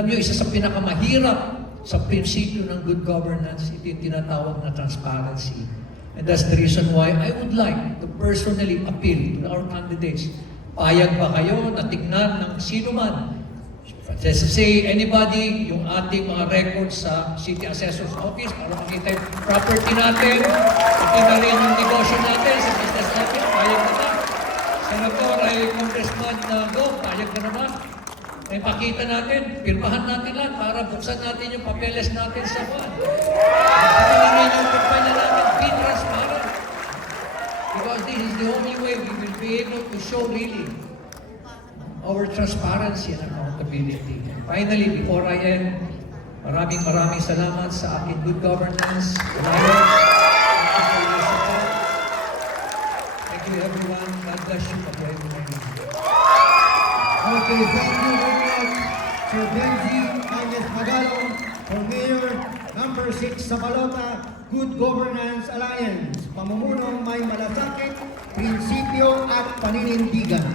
Alam nyo, isa sa pinakamahirap sa prinsipyo ng good governance, ito yung tinatawag na transparency. And that's the reason why I would like to personally appeal to our candidates. Payag ba kayo na tignan ng sino man? Let's say, anybody, yung ating mga records sa City Assessor's Office para makita yung property natin, makita rin yung negosyo natin sa business natin, payag na ba? Senator ay Congressman Go, payag na naman. May pakita natin, pirmahan natin lang para buksan natin yung papeles natin sa buwan. Buksan natin yung kumpanya natin, be transparent. Because this is the only way we will be able to show really our transparency and accountability. Finally, before I end, maraming salamat sa aking good governance. Thank you everyone. God bless you. Okay, thank you very much, Sir Benji Agnes Magalong, for Mayor number 6 sa Balota, Good Governance Alliance, pamumunong may malasakit, prinsipyo at paninindigan.